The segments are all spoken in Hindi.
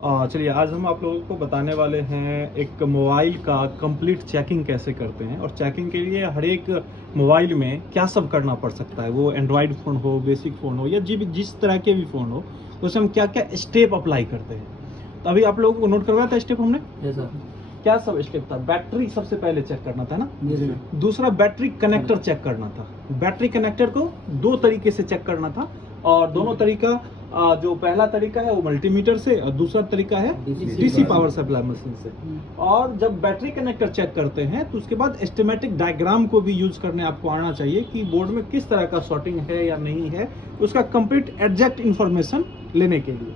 चलिए आज हम आप लोगों को बताने वाले हैं एक मोबाइल का कंप्लीट चेकिंग कैसे करते हैं। और चेकिंग के लिए हर एक मोबाइल में क्या सब करना पड़ सकता है, वो एंड्रॉयड फ़ोन हो, बेसिक फ़ोन हो या जिस तरह के भी फ़ोन हो, तो उसमें हम क्या क्या स्टेप अप्लाई करते हैं। तो अभी आप लोगों को नोट करवाया था स्टेप हमने। क्या सब स्टेप था? बैटरी सबसे पहले चेक करना था ना। दूसरा बैटरी कनेक्टर चेक करना था। बैटरी कनेक्टर को दो तरीके से चेक करना था, और दोनों तरीका जो पहला तरीका है वो मल्टीमीटर से और दूसरा तरीका है डीसी पावर सप्लाई मशीन से। और जब बैटरी कनेक्टर चेक करते हैं तो उसके बाद एस्टिमेटिक डायग्राम को भी यूज करने आपको आना चाहिए कि बोर्ड में किस तरह का शॉर्टिंग है या नहीं है, उसका कंप्लीट एग्जैक्ट इंफॉर्मेशन लेने के लिए।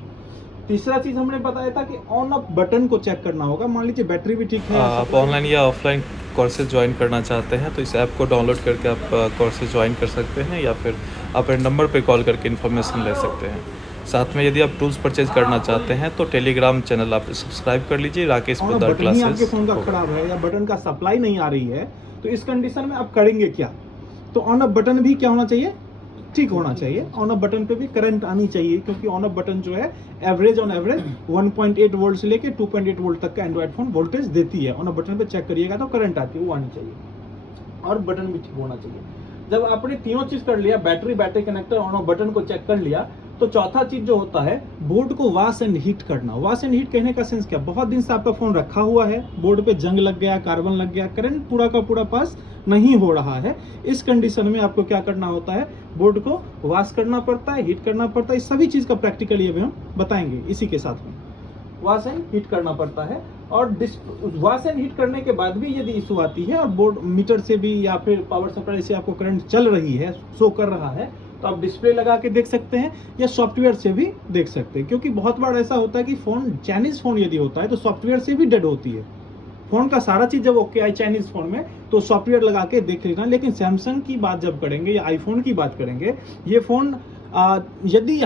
तीसरा चीज हमने बताया था कि ऑन ऑफ बटन को चेक करना होगा। मान लीजिए बैटरी भी ठीक है, आप ऑनलाइन या ऑफलाइन कोर्सेज ज्वाइन करना चाहते हैं तो इस ऐप को डाउनलोड करके आप कोर्सेज ज्वाइन कर सकते हैं, या फिर आप नंबर पे कॉल करके इन्फॉर्मेशन ले सकते हैं। साथ में यदि आप टूल्स परचेज करना चाहते हैं तो टेलीग्राम चैनल आप सब्सक्राइब कर लीजिए, राकेश पोद्दार बटन ही आपके क्लासेस। फोन का खराब है या बटन का सप्लाई नहीं आ रही है, तो इस कंडीशन में आप करेंगे क्या? तो ऑन ऑफ बटन भी क्या होना चाहिए? ठीक होना चाहिए। ऑन ऑफ बटन पे भी करंट आनी चाहिए, क्योंकि ऑन ऑफ बटन जो है एवरेज 1.8 वोल्ट से लेके 2.8 वोल्ट तक का एंड्रॉइड फोन वोल्टेज देती है। ऑन ऑफ बटन पे चेक करिएगा तो करंट आती है, वो आनी चाहिए। और बटन भी ठीक होना चाहिए। जब आपने तीनों चीज कर लिया, battery connector, on off button को चेक कर लिया, तो चौथा चीज जो होता है बोर्ड को वॉश एंड हीट करना। वॉश एंड हीट कहने का सेंस क्या? बहुत दिन से आपका फोन रखा हुआ है, बोर्ड पे जंग लग गया, कार्बन लग गया, करंट पूरा का पूरा पास नहीं हो रहा है। इस कंडीशन में आपको क्या करना होता है? बोर्ड को वॉश करना पड़ता है, हीट करना पड़ता है। इस सभी चीज का प्रैक्टिकली अभी हम बताएंगे इसी के साथ में। वॉश एंड हीट करना पड़ता है, और वॉश एंड हीट करने के बाद भी यदि इशू आती है और बोर्ड मीटर से भी या फिर पावर सप्लाई से आपको करंट चल रही है, शो कर रहा है, तो आप डिस्प्ले लगा के देख सकते हैं या सॉफ्टवेयर से भी देख सकते हैं। क्योंकि बहुत बार ऐसा होता है कि फोन चाइनीज फोन यदि होता है तो सॉफ्टवेयर से भी डेड होती है। फोन का सारा चीज जब ओके आई चाइनीज फोन में तो सॉफ्टवेयर लगा के देख लेना। लेकिन सैमसंग की बात जब करेंगे या आईफोन की बात करेंगे, ये फोन यदि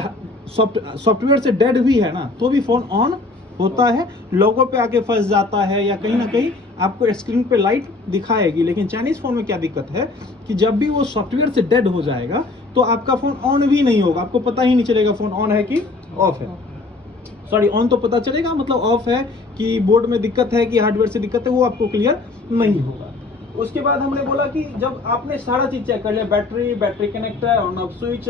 सॉफ्टवेयर से डेड भी है ना, तो भी फोन ऑन होता है, लोगों पे आके फंस जाता है या कहीं ना कहीं आपको स्क्रीन पे लाइट दिखाएगी। लेकिन चाइनीज फोन में क्या दिक्कत है कि जब भी वो सॉफ्टवेयर से डेड हो जाएगा तो आपका फोन ऑन भी नहीं होगा, आपको पता ही नहीं चलेगा फोन ऑन है कि ऑफ है। सॉरी, ऑन तो पता चलेगा, मतलब ऑफ है कि बोर्ड में दिक्कत है कि हार्डवेयर से दिक्कत है, वो आपको क्लियर नहीं होगा। उसके बाद हमने बोला कि जब आपने सारा चीज चेक कर लिया, battery connector, on off switch,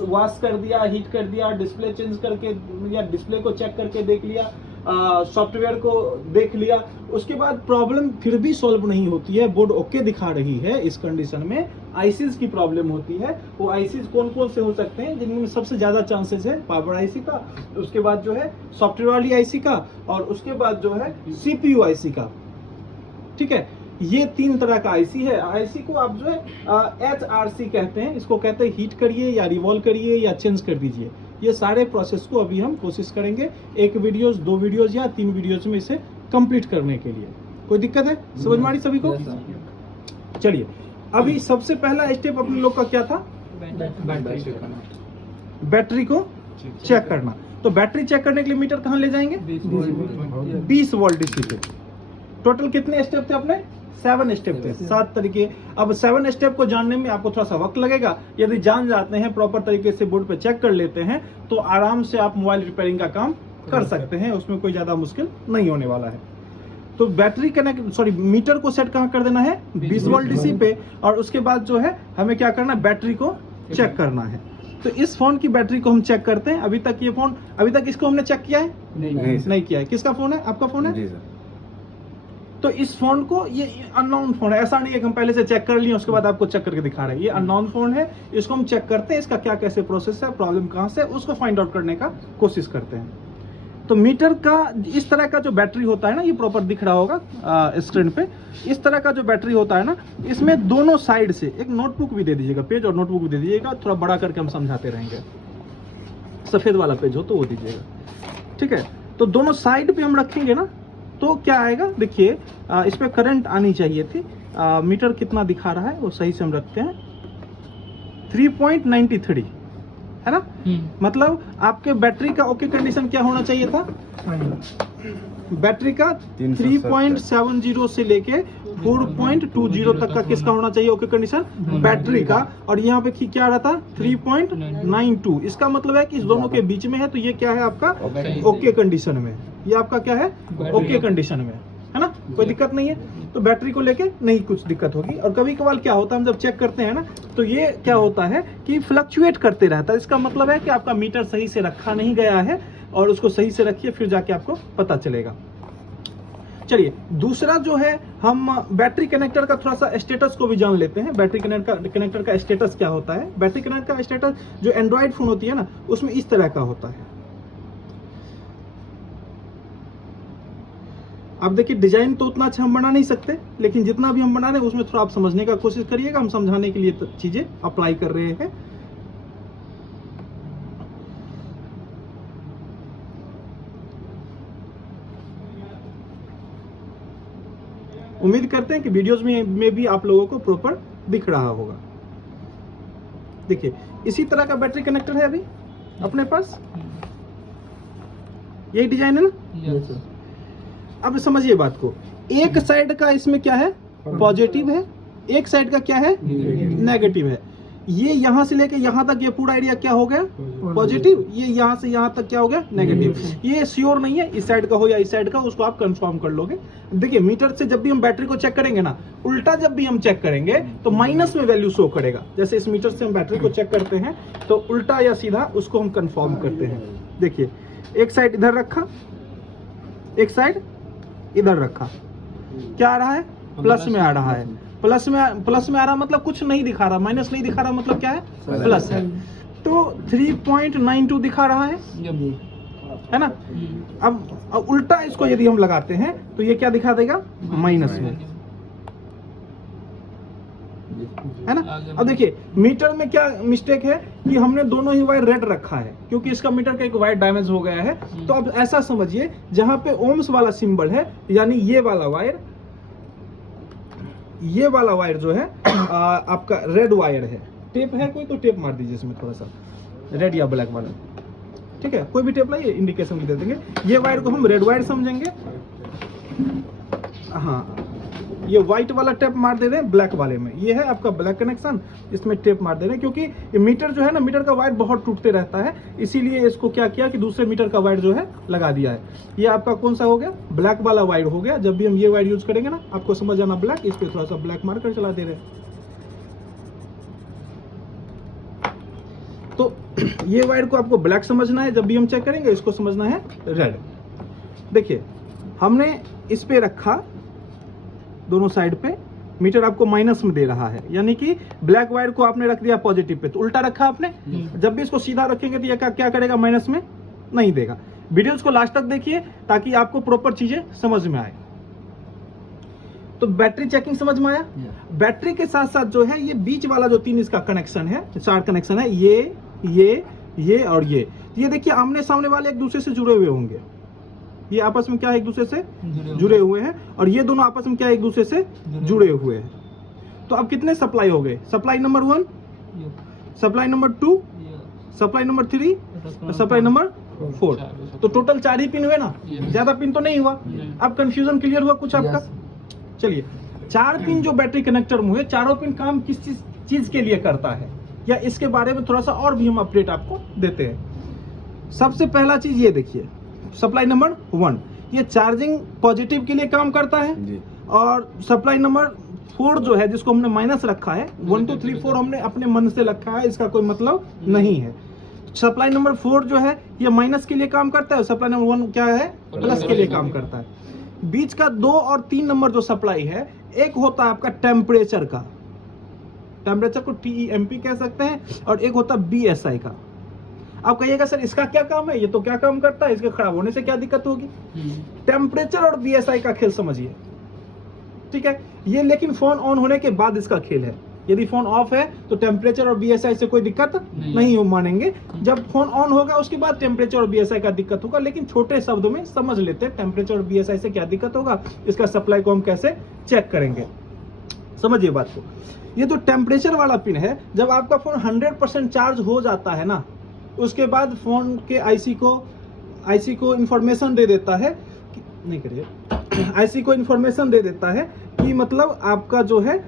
wash कर दिया, हीट कर दिया, डिस्प्ले चेंज करके या डिस्प्ले को चेक करके देख लिया, सॉफ्टवेयर को देख लिया, उसके बाद प्रॉब्लम फिर भी सॉल्व नहीं होती है, बोर्ड ओके दिखा रही है, इस कंडीशन में आईसीज की प्रॉब्लम होती है। वो आईसीज कौन कौन से हो सकते हैं? जिनमें सबसे ज्यादा चांसेस है पावर आईसी का, उसके बाद जो है सॉफ्टवेयर वाली आईसी का, और उसके बाद जो है सीपीयू आईसी का। ठीक है, ये तीन तरह का आईसी है। आईसी को आप जो है HRC कहते हैं, इसको कहते हैं हीट करिए या रिवॉल्व करिए या चेंज कर दीजिए। ये सारे प्रोसेस को अभी हम कोशिश करेंगे एक वीडियोस, 2 वीडियोस या 3 वीडियोस में इसे कंप्लीट करने के लिए। कोई दिक्कत है? समझ में आ रही सभी को? चलिए, अभी सबसे पहला स्टेप अपने लोग का क्या था? बैटरी को चेक करना। तो बैटरी चेक करने के लिए मीटर कहाँ ले जाएंगे? 20 वोल्ट डीसी पे। टोटल कितने स्टेप थे अपने? 7 स्टेप थे, 7 तरीके। अब 7 स्टेप को जानने में आपको थोड़ा सा वक्त लगेगा। यदि जान जाते हैं, प्रॉपर तरीके से बोर्ड पे चेक कर लेते हैं, तो आराम से आप मोबाइल रिपेयरिंग का काम कर सकते हैं, उसमें कोई ज्यादा मुश्किल नहीं होने वाला है। तो मीटर को सेट कहाँ कर देना है? 20 वोल्ट डीसी पे। और उसके बाद जो है हमें क्या करना है? बैटरी को चेक करना है। तो इस फोन की बैटरी को हम चेक करते हैं। अभी तक इसको हमने चेक किया है? नहीं किया है। किसका फोन है? आपका फोन है? जी सर। तो इस फोन को, ये अननोन फोन है, ऐसा नहीं है कि हम पहले से चेक कर लिए उसके बाद आपको चेक करके दिखा रहे हैं। ये अननोन फोन है, इसको हम चेक करते हैं, इसका क्या कैसे प्रोसेस है, प्रॉब्लम कहाँ से, उसको फाइंड आउट करने का कोशिश करते हैं। तो मीटर का इस तरह का जो बैटरी होता है ना, ये प्रॉपर दिख रहा होगा स्क्रीन पे। इस तरह का जो बैटरी होता है ना, इसमें दोनों साइड से एक नोटबुक भी दे दीजिएगा, पेज और नोटबुक भी दे दीजिएगा, थोड़ा बड़ा करके हम समझाते रहेंगे। सफेद वाला पेज हो तो वो दीजिएगा, ठीक है। तो दोनों साइड पे हम रखेंगे ना, तो क्या आएगा देखिए, इस पर करंट आनी चाहिए थी। मीटर कितना दिखा रहा है वो सही से हम रखते हैं, 3.93। है ना। मतलब आपके बैटरी का ओके कंडीशन क्या होना चाहिए था, बैटरी का 3.70 से लेके 4.20 तक का किसका होना चाहिए ओके कंडीशन, बैटरी का। और यहाँ पे क्या आ रहा था 3.92। इसका मतलब है कि इस दोनों के बीच में है, तो ये क्या है आपका ओके कंडीशन में, ये आपका क्या है ओके कंडीशन में, है ना, कोई दिक्कत नहीं है। तो बैटरी को लेके नहीं कुछ दिक्कत होगी। और कभी कभार क्या होता है हम जब चेक करते हैं ना, तो ये क्या होता है कि फ्लक्चुएट करते रहता है। इसका मतलब है कि आपका मीटर सही से रखा नहीं गया है, और उसको सही से रखिए, फिर जाके आपको पता चलेगा। चलिए दूसरा जो है, हम बैटरी कनेक्टर का थोड़ा सा स्टेटस को भी जान लेते हैं। बैटरी कनेक्टर का स्टेटस क्या होता है। बैटरी कनेक्टर का स्टेटस जो एंड्रॉइड फोन होती है ना, उसमें इस तरह का होता है। अब देखिए डिजाइन तो उतना अच्छा हम बना नहीं सकते, लेकिन जितना भी हम बना रहे हैं उसमें थोड़ा आप समझने का कोशिश करिएगा। हम समझाने के लिए चीजें अप्लाई कर रहे हैं। उम्मीद करते हैं कि वीडियोस में भी आप लोगों को प्रॉपर दिख रहा होगा। देखिए इसी तरह का बैटरी कनेक्टर है अभी अपने पास, यही डिजाइन है ना। अब समझिए बात को, एक साइड का इसमें क्या है पॉजिटिव है, एक साइड का क्या है नेगेटिव है। ये यहां से लेके यहां तक ये पूरा एरिया क्या हो गया पॉजिटिव, ये यहां से यहां तक क्या हो गया नेगेटिव। ये श्योर नहीं है इस साइड का हो या इस साइड का, उसको आप कंफर्म कर लोगे। देखिए मीटर से जब भी हम बैटरी को चेक करेंगे ना, उल्टा जब भी हम चेक करेंगे तो माइनस में वैल्यू शो करेगा। जैसे इस मीटर से हम बैटरी को चेक करते हैं तो उल्टा या सीधा उसको हम कंफर्म करते हैं। देखिए एक साइड इधर रखा, एक साइड इधर रखा, क्या आ रहा है प्लस में आ रहा है। प्लस में आ रहा मतलब कुछ नहीं दिखा रहा, माइनस नहीं दिखा रहा, मतलब क्या है प्लस है। तो 3.92 दिखा रहा है ना। अब उल्टा इसको यदि हम लगाते हैं तो ये क्या दिखा देगा माइनस में, है ना। अब देखिए मीटर में क्या मिस्टेक है कि हमने दोनों ही वायर रेड रखा है, क्योंकि इसका मीटर का एक वायर डैमेज हो गया है। तो अब ऐसा समझिए, जहां पे ओम्स वाला सिंबल है, यानी ये वाला वायर जो है आपका रेड वायर है। टेप है कोई तो टेप मार दीजिए इसमें थोड़ा सा, रेड या ब्लैक वाला, ठीक है, कोई भी टेप लाइए, इंडिकेशन भी दे देंगे। ये वायर को हम रेड वायर समझेंगे, हाँ ये व्हाइट वाला टेप मार दे रहे हैं ब्लैक वाले में, ये है आपका ब्लैक कनेक्शन, इसमें टेप मार दे रहे हैं। क्योंकि ये मीटर जो है ना, मीटर का वायर बहुत टूटते रहता है, इसीलिए इसको क्या किया कि दूसरे मीटर का वायर जो है लगा दिया है। ये आपका कौन सा हो गया ब्लैक वाला वायर हो गया। जब भी हम ये वायर यूज करेंगे ना, आपको समझ आना ब्लैक, इस पे थोड़ा सा ब्लैक मार्कर चला दे रहे हैं। तो ये वायर को आपको ब्लैक समझना है, जब भी हम चेक करेंगे इसको समझना है रेड। देखिए हमने इस पे रखा दोनों साइड पे, मीटर आपको माइनस में दे रहा है, यानी कि ब्लैक वायर को आपने रख दिया पॉजिटिव पे, तो उल्टा रखा आपने। जब भी इसको सीधा रखेंगे तो ये क्या करेगा माइनस में नहीं देगा। वीडियोस को लास्ट तक देखिए ताकि आपको प्रॉपर चीजें समझ में आए। तो बैटरी चेकिंग समझ में आया। बैटरी के साथ साथ जो है ये बीच वाला जो 3 इसका कनेक्शन है, 4 कनेक्शन है, ये और ये देखिए आमने सामने वाले एक दूसरे से जुड़े हुए होंगे। ये आपस में क्या है एक दूसरे से जुड़े हुए हैं, और ये दोनों आपस में क्या एक दूसरे से जुड़े हुए हैं। तो अब कितने सप्लाई हो गए, supply number 1, supply number 2, supply number 3 और सप्लाई नंबर 4। तो टोटल 4 ही पिन हुए ना, ज्यादा पिन तो नहीं हुआ। अब कंफ्यूजन क्लियर हुआ कुछ आपका। चलिए 4 पिन जो बैटरी कनेक्टर में हुए, चारों पिन काम किस चीज के लिए करता है, या इसके बारे में थोड़ा सा और भी हम अपडेट आपको देते हैं। सबसे पहला चीज ये देखिए, सप्लाई नंबर 1 ये चार्जिंग पॉजिटिव के लिए काम करता है जी। और सप्लाई नंबर 4 जो है जिसको हमने माइनस रखा है, 1 2 3 4 हमने अपने मन से रखा है, इसका कोई मतलब नहीं है। सप्लाई नंबर 4 जो है ये माइनस के लिए काम करता है, सप्लाई नंबर 1 क्या है प्लस के लिए काम करता है। बीच का 2 और 3 नंबर जो सप्लाई है, एक होता है आपका टेम्परेचर का, टेम्परेचर को TEMP कह सकते हैं, और एक होता है BSI का। आप कहिएगा सर इसका क्या काम है, ये तो क्या काम करता है, इसके खराब होने से क्या दिक्कत होगी। टेम्परेचर और BSI का खेल समझिए, ठीक है। ये लेकिन फोन ऑन होने के बाद इसका खेल है। यदि फोन ऑफ है तो टेम्परेचर और BSI से कोई दिक्कत नहीं हो मानेंगे। जब फोन ऑन होगा उसके बाद टेम्परेचर और BSI का दिक्कत होगा। लेकिन छोटे शब्दों में समझ लेते हैं टेम्परेचर और BSI से क्या दिक्कत होगा, इसका सप्लाई को हम कैसे चेक करेंगे, समझिए बात को। ये जो टेम्परेचर वाला पिन है, जब आपका फोन 100% चार्ज हो जाता है ना, उसके बाद फ़ोन के आईसी को इंफॉर्मेशन दे देता है नहीं करिए आईसी को इंफॉर्मेशन दे देता है कि मतलब आपका जो है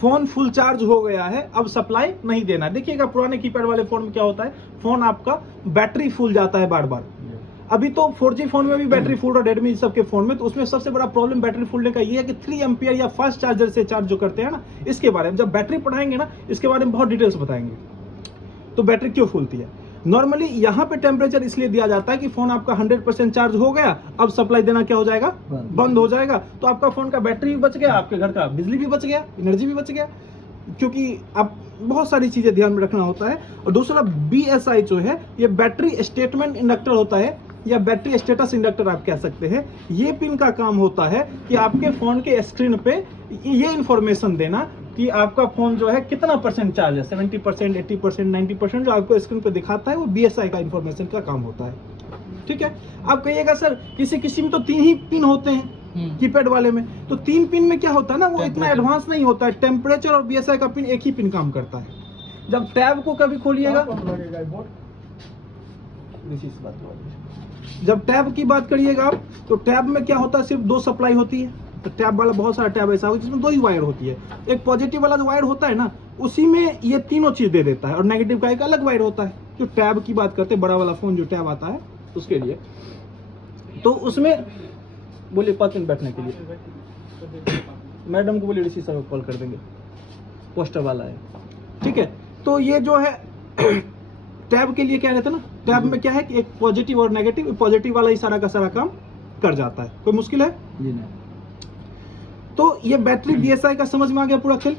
फ़ोन फुल चार्ज हो गया है, अब सप्लाई नहीं देना। देखिएगा पुराने कीपैड वाले फ़ोन में क्या होता है, फ़ोन आपका बैटरी फूल जाता है बार बार। अभी तो 4G फ़ोन में भी बैटरी फूल रहा है, रेडमी सबके फ़ोन में। तो उसमें सबसे बड़ा प्रॉब्लम बैटरी फूलने का ये है कि 3 एम्पियर या फास्ट चार्जर से चार्ज जो करते हैं ना, इसके बारे में जब बैटरी पढ़ाएंगे ना, इसके बारे में बहुत डिटेल्स बताएंगे। तो बैटरी क्यों फूलती है? नॉर्मली यहाँ पे टेम्परेचर इसलिए दिया जाता है कि फ़ोन आपका 100% चार्ज हो गया, अब सप्लाई देना क्या हो जाएगा, बंद हो जाएगा। तो आपका फ़ोन का बैटरी भी बच गया, आपके घर का बिजली भी बच गया, एनर्जी भी बच गया, क्योंकि आप बहुत सारी चीज़ें ध्यान में रखना होता है। और दूसरा BSI जो है, ये बैटरी स्टेटमेंट इंडक्टर होता है, या बैटरी स्टेटस इंडक्टर आप कह सकते हैं। ये पिन का काम होता है कि आपके फ़ोन के स्क्रीन पे ये इंफॉर्मेशन देना कि आपका फ़ोन जो है कितना परसेंट चार्ज है, 70%, 80%, 90%, जो आपको स्क्रीन पे दिखाता है, वो BSI का इंफॉर्मेशन का काम होता है। ठीक है। आप कहिएगा सर किसी में तो 3 ही पिन होते हैं कीपैड वाले में, तो 3 पिन में क्या होता है ना, वो इतना एडवांस नहीं होता है। टेम्परेचर और BSI का पिन एक ही पिन काम करता है। जब टैब को कभी खोलिएगा, जब टैब की बात करिएगा आप, तो टैब में क्या होता है, सिर्फ 2 सप्लाई होती है। तो टैब वाला बहुत सारा टैब ऐसा होता है जिसमें 2 ही वायर होती है। एक पॉजिटिव वाला जो वायर होता है ना, उसी में ये तीनों चीज दे देता है, और नेगेटिव का एक अलग वायर होता है। जो टैब की बात करते हैं, बड़ा वाला फोन जो टैब आता है उसके लिए, तो उसमें बोलिए 5 मिनट बैठने के लिए, मैडम को बोलिए ऋषि सर को कॉल कर देंगे, पोस्टर वाला है। ठीक है। तो ये जो है टैब के लिए क्या रहता है ना, टैब में क्या है कि एक पॉजिटिव और नेगेटिव, पॉजिटिव वाला ही सारा का सारा काम कर जाता है। कोई मुश्किल है जी? नहीं। तो ये बैटरी BSI का समझ में आ गया पूरा खेल।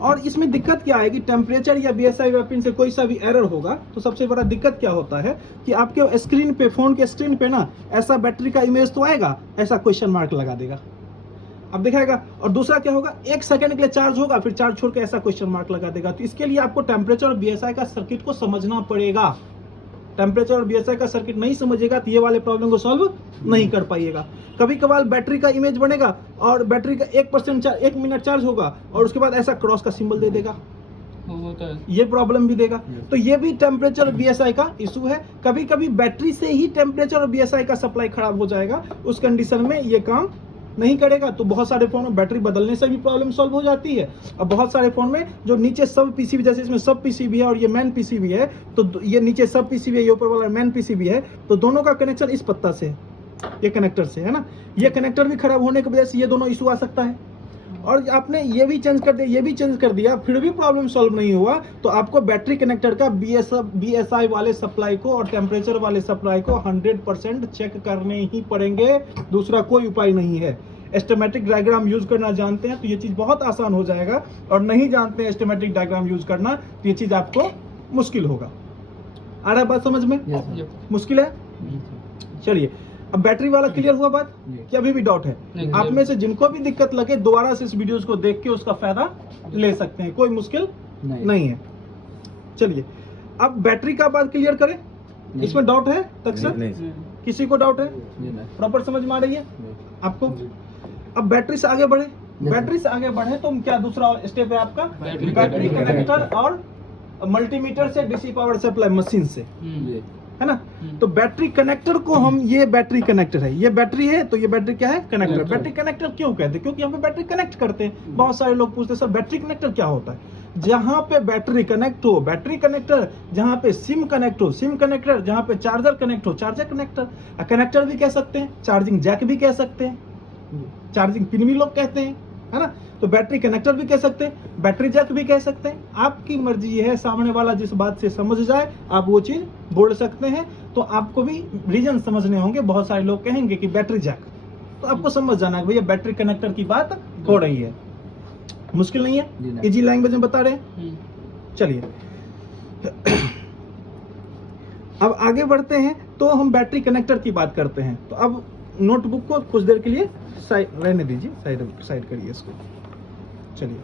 और इसमें दिक्कत क्या है कि टेम्परेचर या BSI पिन से कोई सा भी एरर होगा, तो सबसे बड़ा दिक्कत क्या होता है कि आपके स्क्रीन पे, फोन के स्क्रीन पे ना, ऐसा बैटरी का इमेज तो आएगा, ऐसा क्वेश्चन मार्क लगा देगा, अब दिखाएगा। और दूसरा क्या होगा, 1 सेकंड के लिए चार्ज होगा, फिर चार्ज छोड़ के ऐसा क्वेश्चन मार्क लगा देगा। तो इसके लिए आपको टेम्परेचर और BSI का सर्किट को समझना पड़ेगा। टेम्परेचर और BSI का सर्किट नहीं समझेगा तो ये वाले प्रॉब्लम को सॉल्व नहीं कर पाइएगा। कभी कभार बैटरी का इमेज बनेगा और बैटरी का 1% 1 मिनट चार्ज होगा, और उसके बाद ऐसा क्रॉस का सिंबल दे देगा, ये प्रॉब्लम भी देगा। तो ये भी टेम्परेचर और BSI का इशू है। कभी कभी बैटरी से ही टेम्परेचर और BSI का सप्लाई खराब हो जाएगा, उस कंडीशन में ये काम नहीं करेगा। तो बहुत सारे फोन में बैटरी बदलने से भी प्रॉब्लम सॉल्व हो जाती है। और बहुत सारे फोन में जो नीचे सब PCB, जैसे इसमें सब PCB है और ये मेन PCB है, तो ये नीचे सब PCB है, ये ऊपर वाला मेन PCB है, तो दोनों का कनेक्शन इस पत्ता से, ये कनेक्टर से है ना, ये कनेक्टर भी खराब होने की वजह से ये दोनों इशू आ सकता है। और आपने ये भी चेंज कर दिया, ये भी चेंज कर दिया, फिर भी प्रॉब्लम सॉल्व नहीं हुआ, तो आपको बैटरी कनेक्टर का BSI वाले सप्लाई को और टेम्परेचर वाले सप्लाई को 100% चेक करने ही पड़ेंगे, दूसरा कोई उपाय नहीं है। एस्टेमेटिक डायग्राम यूज करना जानते हैं तो ये चीज बहुत आसान हो जाएगा, और नहीं जानते हैं एस्टेमेटिक डायग्राम यूज करना तो ये चीज आपको मुश्किल होगा। आ रहा है बात समझ में? मुश्किल है? चलिए, अब बैटरी वाला क्लियर हुआ बात कि अभी भी डाउट है? आप में से जिनको भी दिक्कत लगे, दोबारा से इस वीडियोस को देख के उसका फायदा ले सकते हैं, कोई मुश्किल नहीं है। चलिए, अब बैटरी का बात क्लियर करें। इसमें डाउट है तक सर? किसी को डाउट है? प्रॉपर समझ में आ रही है आपको? अब बैटरी से आगे बढ़े, बैटरी से आगे बढ़े तो क्या दूसरा स्टेप है आपका, बैटरी कनेक्टर और मल्टीमीटर से DC पावर सप्लाई मशीन से, है ना। तो बैटरी कनेक्टर को हम, ये बैटरी कनेक्टर है, ये बैटरी है, तो ये बैटरी क्या है, कनेक्टर। बैटरी कनेक्टर क्यों कहते हैं? क्योंकि हम पे बैटरी कनेक्ट करते हैं। बहुत सारे लोग पूछते हैं सर बैटरी कनेक्टर क्या होता है? जहां पे बैटरी कनेक्ट हो, बैटरी कनेक्टर, जहां पे सिम कनेक्ट हो, सिम कनेक्टर, जहां पे चार्जर कनेक्ट हो, चार्जर कनेक्टर। कनेक्टर भी कह सकते हैं, चार्जिंग जैक भी कह सकते हैं, चार्जिंग पिन भी लोग कहते हैं, है ना। तो बैटरी कनेक्टर भी कह सकते हैं, बैटरी जैक भी कह सकते हैं। आपकी मर्जी है, सामने वाला जिस बात से समझ जाए आप वो चीज बोल सकते हैं। तो आपको भी रीजन समझने होंगे। बहुत सारे लोग कहेंगे कि बैटरी जैक, तो आपको समझ जाना है भैया बैटरी कनेक्टर की बात हो रही है। मुश्किल नहीं है, इजी लैंग्वेज में बता रहे हैं। चलिए, अब आगे बढ़ते हैं तो हम बैटरी कनेक्टर की बात करते हैं। तो अब नोटबुक को कुछ देर के लिए साइड रहने दीजिए, साइड करिए इसको। चलिए,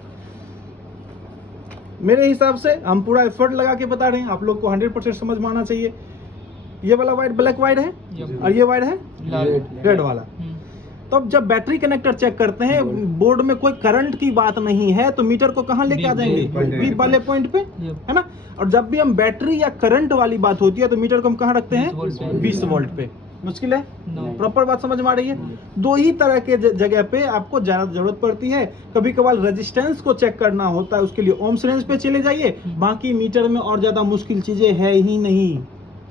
मेरे हिसाब से हम पूरा एफर्ट लगा के बता रहे हैं, आप लोग को 100% समझ में आना चाहिए। ये वाला वाइट ब्लैक वाइट है और ये वाइट है रेड वाला। तो अब जब बैटरी कनेक्टर चेक करते हैं, बोर्ड में कोई करंट की बात नहीं है, तो मीटर को कहाँ लेके आ जाएंगे, बीप वाले पॉइंट पे, है ना। और जब भी हम बैटरी या करंट वाली बात होती है तो मीटर को हम कहाँ रखते हैं, 20 वोल्ट पे। मुश्किल है, प्रॉपर बात समझ में आ रही है। दो ही तरह के जगह पे आपको ज्यादा जरूरत पड़ती है। कभी कभार रेजिस्टेंस को चेक करना होता है, उसके लिए ओम्स रेंज पे चले जाइए। बाकी मीटर में और ज्यादा मुश्किल चीजें है ही नहीं।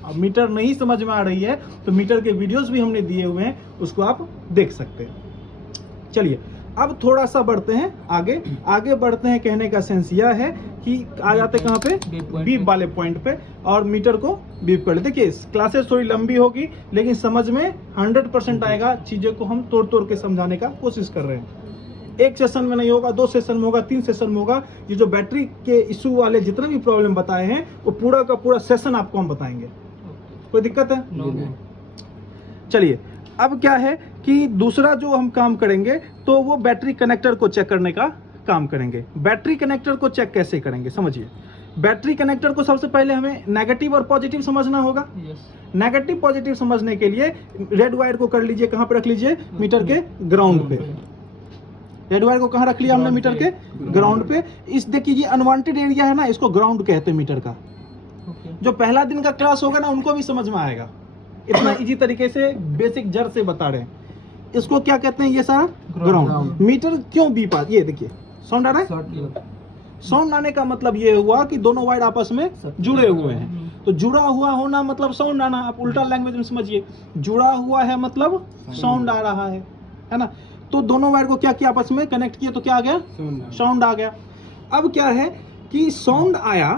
अब मीटर नहीं समझ में आ रही है तो मीटर के वीडियोस भी हमने दिए हुए हैं, उसको आप देख सकते हैं। चलिए अब थोड़ा सा बढ़ते हैं आगे बढ़ते हैं। कहने का सेंस यह है कि आ जाते कहाँ पे, बीप वाले पॉइंट पे, और मीटर को बीप कर ले। देखिए क्लासेस थोड़ी लंबी होगी लेकिन समझ में 100% आएगा। चीजें को हम तोड़ तोड़ के समझाने का कोशिश कर रहे हैं। एक सेशन में नहीं होगा, 2 सेशन में होगा, 3 सेशन में होगा। ये जो बैटरी के इशू वाले जितने भी प्रॉब्लम बताए हैं वो पूरा का पूरा सेशन आपको हम बताएंगे। कोई दिक्कत है? चलिए अब क्या है कि दूसरा जो हम काम करेंगे तो वो बैटरी कनेक्टर को चेक करने का काम करेंगे। बैटरी कनेक्टर को चेक कैसे करेंगे समझिए। बैटरी कनेक्टर को सबसे पहले हमें नेगेटिव और पॉजिटिव समझना होगा। नेगेटिव पॉजिटिव समझने के लिए रेड वायर को कर लीजिए, कहां पे रख लीजिए, मीटर के ग्राउंड पे। रेड वायर को कहां रख लिया हमने, मीटर के ग्राउंड पे। इस देखिए ये अनवांटेड एरिया है ना, इसको ग्राउंड कहते हैं मीटर का। जो पहला दिन का क्लास होगा ना उनको भी समझ में आएगा, इतना इजी तरीके से बेसिक जड़ से बता रहे हैं। इसको क्या कहते हैं, ये सारा ग्राउंड। मीटर क्यों बीप आ, ये देखिए साउंड आ रहा है। साउंड आने का मतलब ये हुआ कि दोनों वायर आपस में जुड़े हुए हैं। तो जुड़ा हुआ होना मतलब साउंड आना। आप उल्टा लैंग्वेज में समझिए, जुड़ा हुआ है मतलब साउंड आ रहा है ना। तो दोनों वायर को क्या किया, आपस में कनेक्ट किया तो क्या आ गया, साउंड आ गया। अब क्या है कि साउंड आया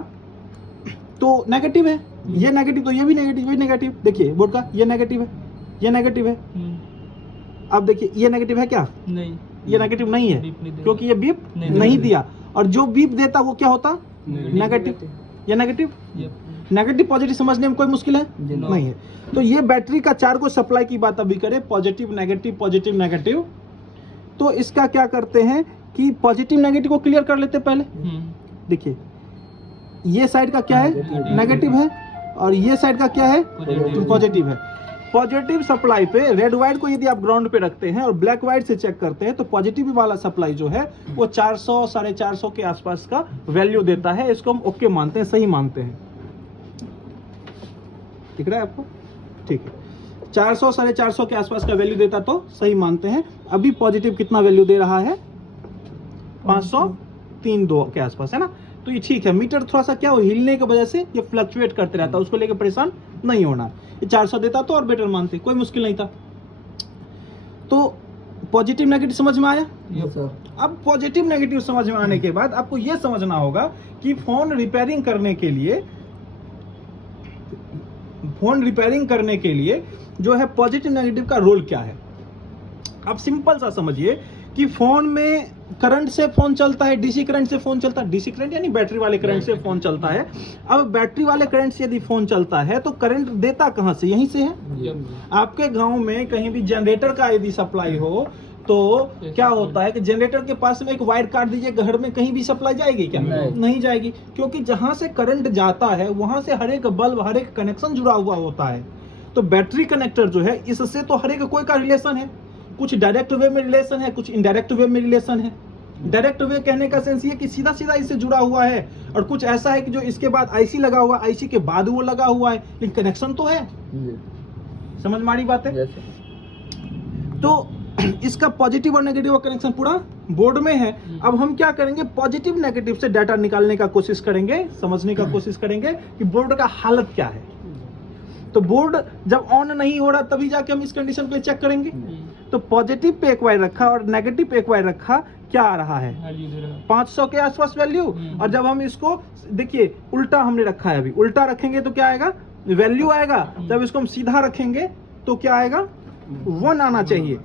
तो नेगेटिव है, ये नेगेटिव तो ये भी नेगेटिव, ये नेगेटिव। देखिए बोर्ड का ये नेगेटिव है, ये नेगेटिव है। अब देखिए ये नेगेटिव है क्या, नहीं ये नेगेटिव नहीं है क्योंकि ये बीप नहीं दिया। और जो बीप देता वो क्या होता, नेगेटिव। ये नेगेटिव, नेगेटिव पॉजिटिव समझने में कोई मुश्किल है नहीं है। तो ये बैटरी का 4 को सप्लाई की बात अभी करें, पॉजिटिव नेगेटिव नेगेटिव। तो इसका क्या करते हैं कि पॉजिटिव नेगेटिव को क्लियर कर लेते पहले। देखिए ये साइड का क्या है, नेगेटिव है, और ये साइड का क्या है, पॉजिटिव है। पॉजिटिव सप्लाई पे रेड वायर को यदि आप ग्राउंड पे रखते हैं और ब्लैक वायर से चेक करते हैं तो पॉजिटिव वाला सप्लाई जो है वो 400 450 के आसपास का वैल्यू देता है। इसको हम ओके मानते हैं, सही मानते हैं। दिख रहा है आपको, ठीक है। 400 450 के आसपास का वैल्यू देता तो सही मानते हैं। अभी पॉजिटिव कितना वैल्यू दे रहा है, 503.2 के आसपास है ना। तो ये ठीक है। मीटर थोड़ा सा क्या हो, हिलने की वजह से ये फ्लक्चुएट करते रहता है, उसको लेकर परेशान नहीं होना। ये 400 देता तो और बेटर मानते, कोई मुश्किल नहीं था। तो पॉजिटिव नेगेटिव समझ में आया। अब पॉजिटिव नेगेटिव समझ में आने के बाद आपको यह समझना होगा कि फोन रिपेयरिंग करने के लिए जो है पॉजिटिव नेगेटिव का रोल क्या है। आप सिंपल सा समझिए कि फोन में करंट से फोन चलता है, डीसी करंट से फोन चलता है। डीसी करंट यानी बैटरी वाले करंट से फोन चलता है। अब बैटरी वाले करंट से यदि फोन चलता है तो करंट देता कहां से, यहीं से है। आपके गांव में कहीं भी जनरेटर का यदि सप्लाई हो तो क्या होता है कि जनरेटर के पास में एक वायर काट दीजिए, घर में कहीं भी सप्लाई जाएगी क्या, नहीं जाएगी। क्योंकि जहां से करंट जाता है वहां से हर एक बल्ब, हर एक कनेक्शन जुड़ा हुआ होता है। तो बैटरी कनेक्टर जो है इससे तो हर एक कोई का रिलेशन है। कुछ डायरेक्ट वे में रिलेशन है, कुछ इनडायरेक्ट वे में रिलेशन है। डायरेक्ट वे कहने का सेंस ये कि सीधा सीधा इससे जुड़ा हुआ है, और कुछ ऐसा है कि जो इसके बाद आईसी लगा हुआ, आईसी के बाद वो लगा हुआ है, लेकिन कनेक्शन तो है। समझ में आ रही बात है। तो इसका पॉजिटिव और नेगेटिव कनेक्शन पूरा बोर्ड में है। अब हम क्या करेंगे, पॉजिटिव नेगेटिव से डाटा निकालने का कोशिश करेंगे, समझने का कोशिश करेंगे कि बोर्ड का हालत क्या है। तो बोर्ड जब ऑन नहीं हो रहा तभी जाके हम इस कंडीशन को चेक करेंगे। तो पॉजिटिव पे एक वायर रखा और नेगेटिव पे एक वायर रखा, क्या आ रहा है, 500 के आसपास वैल्यू। और जब हम इसको देखिए उल्टा हमने रखा है, अभी उल्टा रखेंगे तो क्या आएगा, वैल्यू आएगा। जब इसको हम सीधा रखेंगे तो क्या आएगा, 1 आना चाहिए।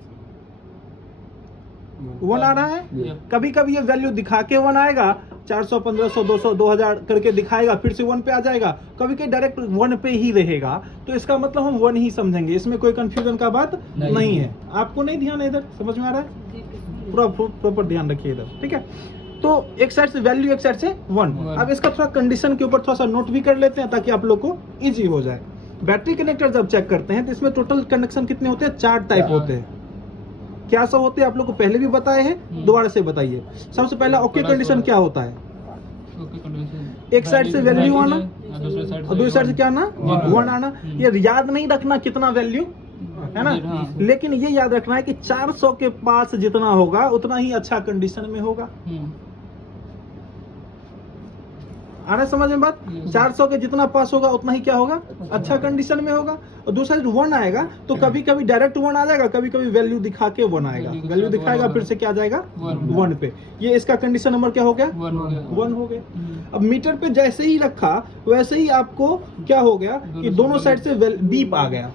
1 आ रहा है। कभी कभी ये वैल्यू दिखा के 1 आएगा, 400 1500 200 2000 करके दिखाएगा, फिर से 1 पे आ जाएगा। कभी कभी डायरेक्ट 1 पे ही रहेगा। तो इसका मतलब हम 1 ही समझेंगे, इसमें कोई कंफ्यूजन का बात नहीं है। आपको नहीं ध्यान है इधर, समझ में आ रहा है, पूरा प्रॉपर ध्यान रखिए इधर, ठीक है। तो एक साइड से वैल्यू, एक साइड से 1। अब इसका थोड़ा कंडीशन के ऊपर थोड़ा सा नोट भी कर लेते हैं ताकि आप लोग को इजी हो जाए। बैटरी कनेक्टर जब चेक करते हैं तो इसमें टोटल कनेक्शन कितने होते हैं, 4 टाइप होते हैं। क्या सब होते हैं आप लोग को पहले भी बताए हैं, दोबारा से बताइए। सबसे पहला ओके कंडीशन क्या होता है? एक साइड से वैल्यू आना और दूसरी साइड से क्या आना, 1 आना। ये याद नहीं रखना कितना वैल्यू है ना, लेकिन ये याद रखना है कि 400 के पास जितना होगा उतना ही अच्छा कंडीशन में होगा। आना समझ में बात? 400 के जितना पास होगा उतना ही क्या होगा, अच्छा कंडीशन में होगा। और दूसरा 1 आएगा तो कभी कभी डायरेक्ट 1 आ जाएगा, कभी कभी वैल्यू दिखा के 1 आएगा, वैल्यू दिखाएगा फिर से क्या आ जाएगा 1 पे। ये इसका कंडीशन नंबर क्या हो गया, 1 हो गया। अब मीटर पे जैसे ही रखा वैसे ही आपको क्या हो गया कि दोनों साइड से बीप आ गया।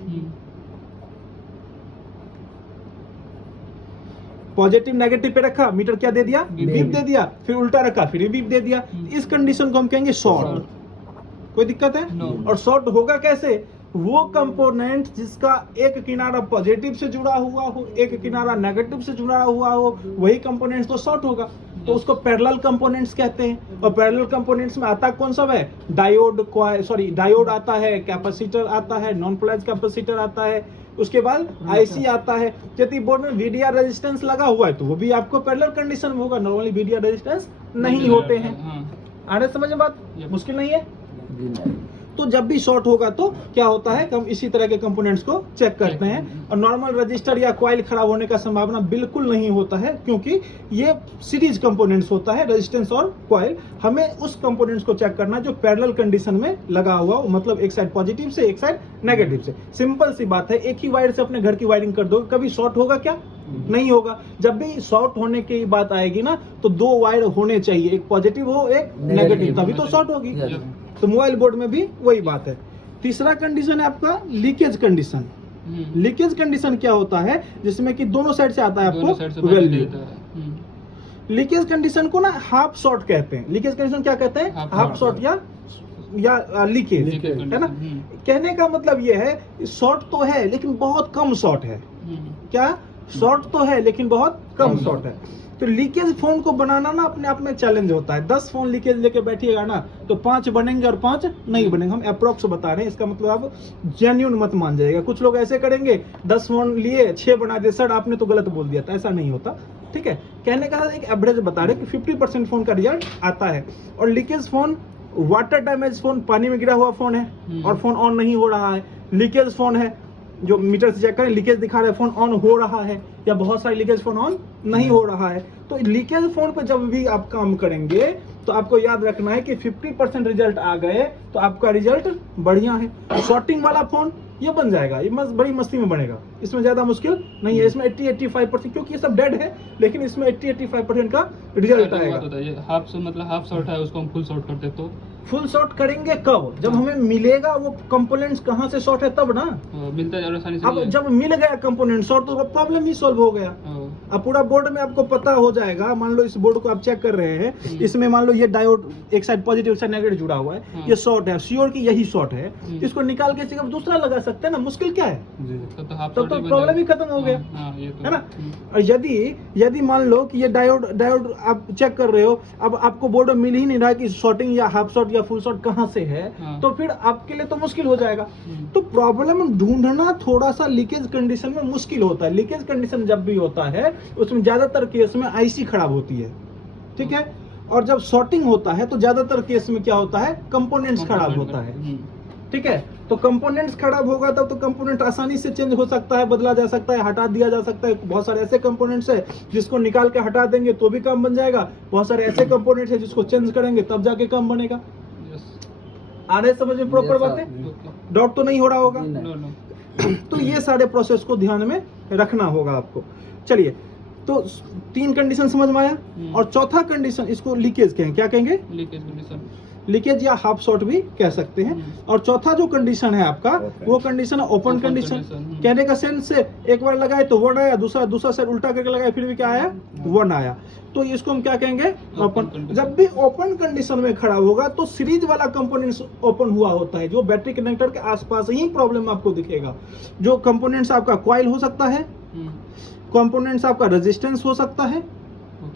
पॉजिटिव नेगेटिव पे रखा, मीटर क्या दे दिया, बीप दे दिया, फिर उल्टा रखा फिर बीप दे दिया। इस कंडीशन को हम कहेंगे शॉर्ट। कोई दिक्कत है? और शॉर्ट होगा कैसे? वो कंपोनेंट जिसका एक किनारा पॉजिटिव से जुड़ा हुआ हो, एक किनारा नेगेटिव से जुड़ा हुआ हो, वही कंपोनेंट्स तो शॉर्ट होगा। तो उसको पैरेलल कंपोनेंट्स कहते हैं। और पैरेलल कंपोनेंट्स में आता कौन सा है? डायोड आता है, कैपेसिटर आता है, नॉन पोलराइज्ड कैपेसिटर आता है, उसके बाद आईसी आता है। यदि बोर्ड में वीडीआर रेजिस्टेंस लगा हुआ है तो वो भी आपको पैरेलल कंडीशन में होगा। नॉर्मली वीडीआर रेजिस्टेंस नहीं होते हैं। आने समझ में बात? मुश्किल नहीं है। तो जब भी शॉर्ट होगा तो क्या होता है, हम इसी तरह के कंपोनेंट्स को चेक करते हैं। और नॉर्मल रजिस्टर या कॉइल खराब होने का संभावना बिल्कुल नहीं होता है, क्योंकि ये सीरीज कंपोनेंट्स होता है, रेजिस्टेंस और कॉइल। हमें उस कंपोनेंट्स को चेक करना जो पैरेलल कंडीशन में लगा हुआ हो, मतलब एक साइड पॉजिटिव से एक साइड नेगेटिव से। सिंपल सी बात है, एक ही वायर से अपने घर की वायरिंग कर दो, कभी शॉर्ट होगा क्या? नहीं होगा। जब भी शॉर्ट होने की बात आएगी ना तो 2 वायर होने चाहिए, एक पॉजिटिव हो एक नेगेटिव, तभी तो शॉर्ट होगी। तो मोबाइल बोर्ड में भी वही बात है। तीसरा कंडीशन है आपका लीकेज कंडीशन। लीकेज कंडीशन क्या होता है? जिसमें कि दोनों साइड से आता है आपको वैल्यू। लीकेज कंडीशन को ना हाफ शॉर्ट कहते हैं। लीकेज कंडीशन क्या कहते हैं? हाफ शॉर्ट या लीकेज, है ना। कहने का मतलब ये है शॉर्ट तो है लेकिन बहुत कम शॉर्ट है। क्या? शॉर्ट तो है लेकिन बहुत कम शॉर्ट है। तो लीकेज फोन को बनाना ना अपने आप में चैलेंज होता है। 10 फोन लीकेज लेके बैठिएगा ना तो 5 बनेंगे और 5 नहीं बनेंगे। हम अप्रोक्स बता रहे हैं, इसका मतलब आप जेन्युइन मत मान जाइएगा। कुछ लोग ऐसे करेंगे, 10 फोन लिए 6 बना दे, सर आपने तो गलत बोल दिया था। ऐसा नहीं होता, ठीक है। कहने का एक एवरेज बता रहे कि 50% फोन का रिजल्ट आता है। और leakage phone, water damage phone, पानी में गिरा हुआ फोन है और फोन ऑन नहीं हो रहा है। लीकेज फोन है जो मीटर से चेक करें, लीकेज दिखा रहा है, फोन ऑन हो रहा है, या बहुत सारे लीकेज फोन ऑन नहीं हो रहा है। तो लीकेज फोन पे जब भी आप काम करेंगे तो आपको याद रखना है कि 50% रिजल्ट आ गए तो आपका रिजल्ट बढ़िया है। शॉर्टिंग वाला फोन ये बन जाएगा, ये बड़ी मस्ती में बनेगा, इसमें ज्यादा मुश्किल नहीं है। इसमें 80-85%, क्योंकि ये सब डेड है, लेकिन इसमें 80-85% का रिजल्ट आएगा। हाफ से मतलब हाफ शॉर्ट है, उसको हम फुल शॉर्ट करते तो फुल शॉर्ट करेंगे कब? जब हमें मिलेगा वो कंपोनेंट्स कहाँ से शॉर्ट है तब ना। मिलता है आसानी से। अब जब मिल गया कंपोनेंट शॉर्ट तो प्रॉब्लम ही सॉल्व हो गया। अब पूरा बोर्ड में आपको पता हो जाएगा। मान लो इस बोर्ड को आप चेक कर रहे हैं, इसमें मान लो ये डायोड एक साइड पॉजिटिव साइड नेगेटिव जुड़ा हुआ है, ये शॉर्ट है, श्योर की यही शॉर्ट है। इसको निकाल के सिर्फ दूसरा लगा सकते हैं ना, मुश्किल क्या है? तब तो प्रॉब्लम ही खत्म हो गया, है ना। और यदि मान लो कि ये डायोड आप चेक कर रहे हो, अब आपको बोर्ड में मिल ही नहीं रहा कि शॉर्टिंग या हाफ शॉर्ट या फुल शॉर्ट कहाँ से है, तो फिर आपके लिए तो मुश्किल हो जाएगा। तो प्रॉब्लम ढूंढना थोड़ा सा लीकेज कंडीशन में मुश्किल होता है। लीकेज कंडीशन जब भी होता है उसमें ज्यादातर केस में आईसी खराब होती है, ठीक है। और जब शॉर्टिंग होता है तो ज्यादातर केस में क्या होता है, कंपोनेंट्स खराब होता है, ठीक है। तो कंपोनेंट्स खराब होगा तब तो कंपोनेंट आसानी से चेंज हो सकता है, बदला जा सकता है, हटा दिया जा सकता है। बहुत सारे ऐसे कंपोनेंट्स है जिसको निकाल के हटा देंगे तो भी काम बन जाएगा। बहुत सारे ऐसे कंपोनेंट्स है जिसको चेंज करेंगे तब जाके काम बनेगा। आ रहे समझ में प्रॉपर बातें? डाउट तो नहीं हो रहा होगा? तो ये सारे प्रोसेस को ध्यान में रखना होगा आपको। चलिए, तो 3 कंडीशन समझ में आया। और चौथा कंडीशन, इसको लीकेज कहेंगे। क्या कहेंगे? लीकेज कंडीशन, लीकेज या हाफ शॉर्ट भी कह सकते हैं। और चौथा जो कंडीशन है आपका, वो कंडीशन है ओपन कंडीशन। कहने का सेंस से एक बार लगाए तो 1 आया, दूसरा साइड उल्टा करके लगाए फिर भी क्या आया, 1 आया। तो इसको हम क्या कहेंगे, ओपन। जब भी ओपन कंडीशन में खड़ा होगा तो सीरीज वाला कंपोनेंट्स ओपन हुआ होता है, जो बैटरी कनेक्टर के आसपास ही प्रॉब्लम आपको दिखेगा। जो कंपोनेंट्स आपका कॉइल हो सकता है, कंपोनेंट्स आपका रेजिस्टेंस हो सकता है,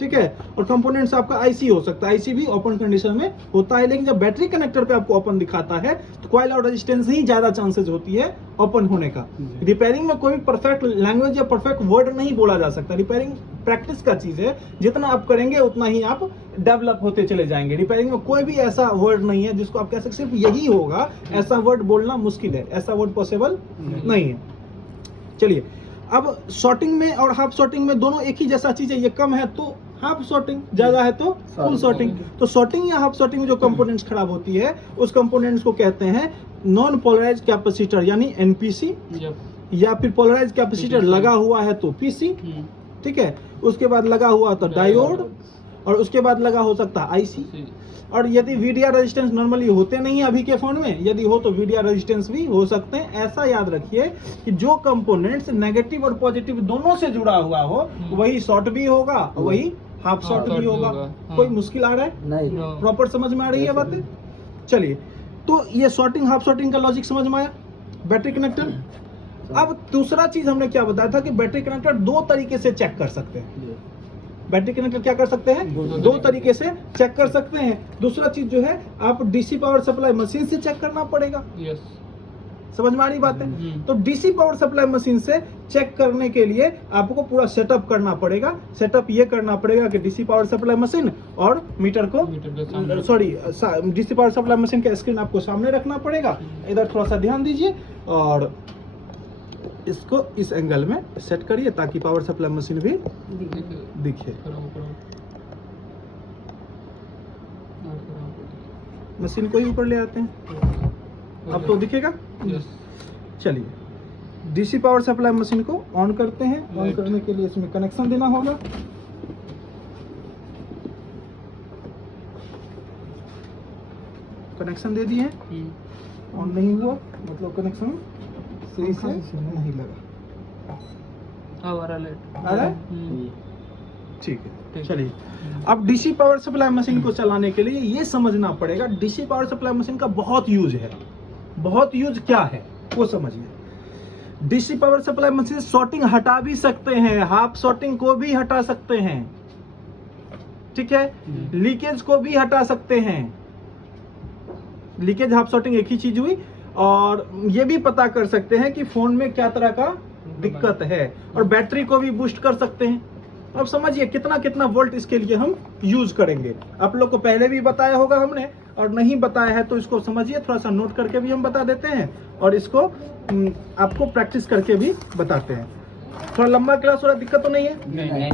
ठीक है। और कंपोनेंट्स आपका आईसी हो सकता है, आईसी भी ओपन कंडीशन में होता है, लेकिन जब बैटरी कनेक्टर पे आपको ओपन दिखाता है तो कॉइल आउट रेजिस्टेंस ही ज्यादा चांसेस होती है ओपन होने का। रिपेयरिंग में कोई परफेक्ट लैंग्वेज या परफेक्ट वर्ड नहीं बोला जा सकता। रिपेयरिंग प्रैक्टिस का चीज है, जितना आप करेंगे उतना ही आप डेवलप होते चले जाएंगे। रिपेयरिंग में कोई भी ऐसा वर्ड नहीं है जिसको आप कह सकते सिर्फ यही होगा, ऐसा वर्ड बोलना मुश्किल है, ऐसा वर्ड पॉसिबल नहीं है। चलिए, अब शॉर्टिंग में और हाफ शॉर्टिंग में दोनों एक ही जैसा चीज है, ये कम है तो हाफ शॉर्टिंग, ज्यादा है तो फुल शॉर्टिंग। तो शॉर्टिंग या हाफ शॉर्टिंग में जो कंपोनेंट्स खराब होती है उस कंपोनेंट्स को कहते हैं नॉन पोलराइज्ड कैपेसिटर यानी एनपीसी, या फिर पोलराइज्ड कैपेसिटर लगा हुआ है तो पीसी, ठीक है। उसके बाद लगा हुआ तो डायोड, और उसके बाद लगा हो सकता है आईसी। और यदि वीडीआर रेजिस्टेंस नॉर्मली होते नहीं है अभी के फोन में, यदि हो तो वीडीआर रेजिस्टेंस भी हो सकते हैं। ऐसा याद रखिए कि जो कंपोनेंट्स नेगेटिव और पॉजिटिव दोनों से जुड़ा हुआ हो वही शॉर्ट भी होगा, वही हाफ शॉर्ट भी होगा। कोई मुश्किल आ रहा है? नहीं। प्रॉपर समझ में आ रही है बातें? चलिए, तो ये शॉर्टिंग हाफ शॉर्टिंग का लॉजिक समझ में आया। बैटरी कनेक्टर, अब दूसरा चीज हमने क्या बताया था कि बैटरी कनेक्टर दो तरीके से चेक कर सकते हैं। बैटरी कनेक्टर क्या कर सकते हैं? दो तरीके से चेक कर सकते हैं। दूसरा चीज जो है आप डीसी पावर सप्लाई मशीन से चेक करना पड़ेगा। समझ में आ रही बात है? तो डीसी पावर सप्लाई मशीन से चेक करने के लिए आपको पूरा सेटअप करना पड़ेगा। सेटअप ये करना पड़ेगा कि डीसी पावर सप्लाई मशीन और मीटर को, sorry, DC power supply machine का स्क्रीन आपको सामने रखना पड़ेगा। इधर थोड़ा सा ध्यान दीजिए और इसको इस एंगल में सेट करिए ताकि पावर सप्लाई मशीन भी दिखे। मशीन को ही ऊपर ले आते हैं, अब तो दिखेगा। चलिए, डीसी पावर सप्लाई मशीन को ऑन करते हैं। ऑन करने के लिए इसमें कनेक्शन देना होगा। कनेक्शन दे दिए, ऑन नहीं हुआ मतलब कनेक्शन सही से नहीं लगा। आ रहा है? ठीक है। चलिए, अब डीसी पावर सप्लाई मशीन को चलाने के लिए ये समझना पड़ेगा डीसी पावर सप्लाई मशीन का बहुत यूज है। बहुत यूज क्या है वो समझिए। DC power supply machine shorting हटा भी सकते हैं, हाफ शॉर्टिंग को भी हटा सकते हैं, ठीक है। लीकेज को भी हटा सकते हैं। लीकेज हाफ शॉर्टिंग एक ही चीज हुई। और ये भी पता कर सकते हैं कि फोन में क्या तरह का दिक्कत है, और बैटरी को भी बूस्ट कर सकते हैं। अब समझिए कितना कितना वोल्ट इसके लिए हम यूज करेंगे। आप लोग को पहले भी बताया होगा हमने, और नहीं बताया है तो इसको समझिए, थोड़ा सा नोट करके भी हम बता देते हैं और इसको आपको प्रैक्टिस करके भी बताते हैं। थोड़ा लंबा क्लास, थोड़ा दिक्कत तो नहीं है? नहीं।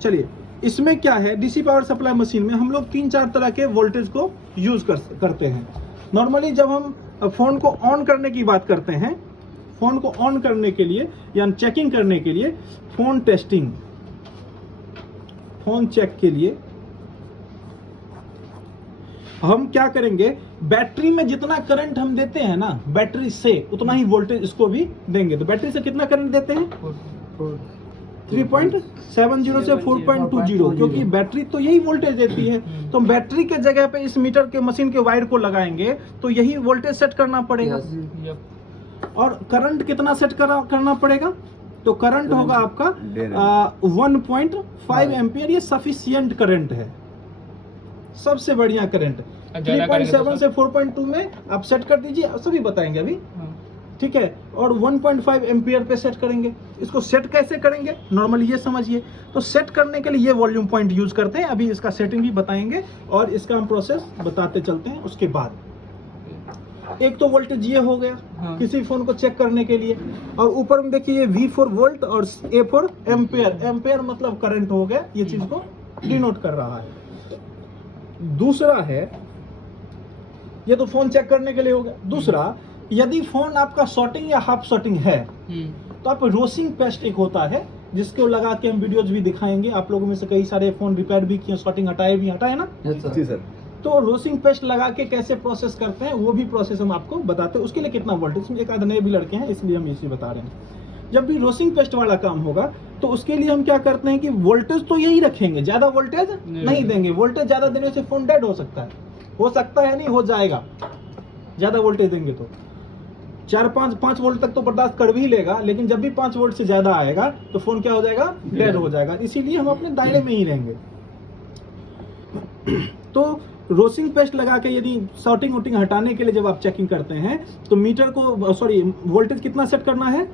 चलिए, इसमें क्या है, डीसी पावर सप्लाई मशीन में हम लोग 3-4 तरह के वोल्टेज को यूज करते हैं। नॉर्मली जब हम फोन को ऑन करने की बात करते हैं, फोन को ऑन करने के लिए या चेकिंग करने के लिए, फोन टेस्टिंग, फोन चेक के लिए हम क्या करेंगे, बैटरी में जितना करंट हम देते हैं ना, बैटरी से उतना ही वोल्टेज इसको भी देंगे। तो बैटरी से कितना करंट देते हैं? 3.70 से 4.20, क्योंकि बैटरी तो यही वोल्टेज देती है। तो बैटरी के जगह पे इस मीटर के मशीन के वायर को लगाएंगे तो यही वोल्टेज सेट करना पड़ेगा। और करंट कितना सेट करना पड़ेगा? तो करंट होगा आपका 1.5 एम्पियर। ये सफिशियंट करंट है, सबसे बढ़िया करंट। 3.7 से 4.2 में आप सेट कर दीजिए, सभी बताएंगे अभी, ठीक है। और 1.5 एम्पियर पे सेट करेंगे। इसको सेट कैसे करेंगे नॉर्मली ये समझिए। तो सेट करने के लिए ये वॉल्यूम पॉइंट यूज करते हैं, अभी इसका सेटिंग भी बताएंगे और इसका हम प्रोसेस बताते चलते हैं। उसके बाद एक तो वोल्टेज ये हो गया किसी फोन को चेक करने के लिए, और ऊपर में देखिए V4 वोल्ट और A4 एम्पियर। एम्पियर मतलब करंट हो गया, ये चीज को डिनोट कर रहा है। दूसरा है, ये तो फोन चेक करने के लिए हो गया। दूसरा, यदि फोन आपका शॉर्टिंग या हाफ शॉर्टिंग है तो आप रोसिंग पेस्ट एक होता है जिसको लगा के हम वीडियोज भी दिखाएंगे। आप लोगों में से कई सारे फोन रिपेयर भी किए, शॉर्टिंग हटाए भी, हटाए ना जी सर। तो रोसिंग पेस्ट लगा के कैसे प्रोसेस करते हैं वो भी प्रोसेस हम आपको बताते हैं। उसके लिए कितना वोल्टेज, एक आध नए भी लड़के हैं इसलिए हम इसी बता रहे हैं। जब भी रोसिंग पेस्ट वाला काम होगा तो उसके लिए हम क्या करते हैं कि वोल्टेज तो यही रखेंगे, ज्यादा वोल्टेज नहीं देंगे। वोल्टेज ज्यादा देने से फोन डेड हो सकता है नहीं, हो जाएगा ज्यादा वोल्टेज देंगे तो। 5 वोल्ट तक तो बर्दाश्त कर भी लेगा, लेकिन जब भी 5 वोल्ट से ज्यादा आएगा तो फोन क्या हो जाएगा, डेड हो जाएगा। इसीलिए हम अपने दायरे में ही रहेंगे। तो रोसिंग पेस्ट लगा के यदि शॉर्टिंग वोटिंग हटाने के लिए जब आप चेकिंग करते हैं तो मीटर को वोल्टेज कितना सेट करना है,